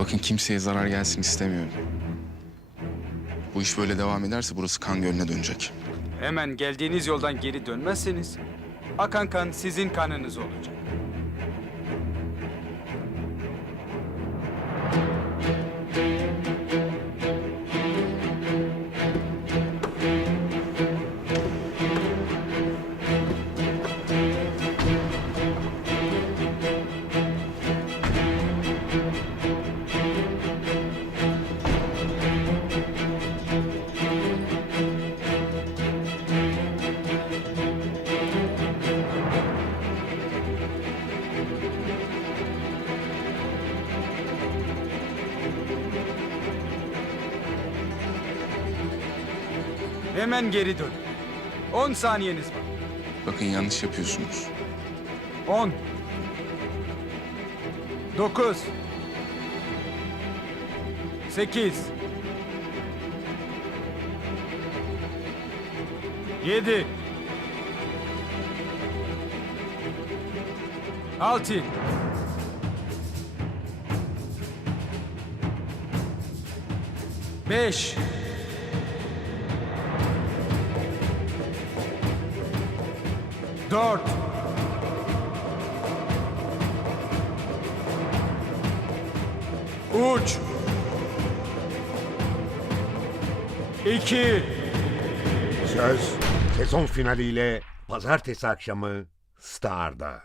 Bakın kimseye zarar gelsin istemiyorum. Bu iş böyle devam ederse burası kan gölüne dönecek. Hemen geldiğiniz yoldan geri dönmezseniz akan kan sizin kanınız olacak. Hemen geri dön. 10 saniyeniz var. Bakın yanlış yapıyorsunuz. 10 9 8 7 6 5 4 Uç. İki. Söz sezon finaliyle pazartesi akşamı Star'da.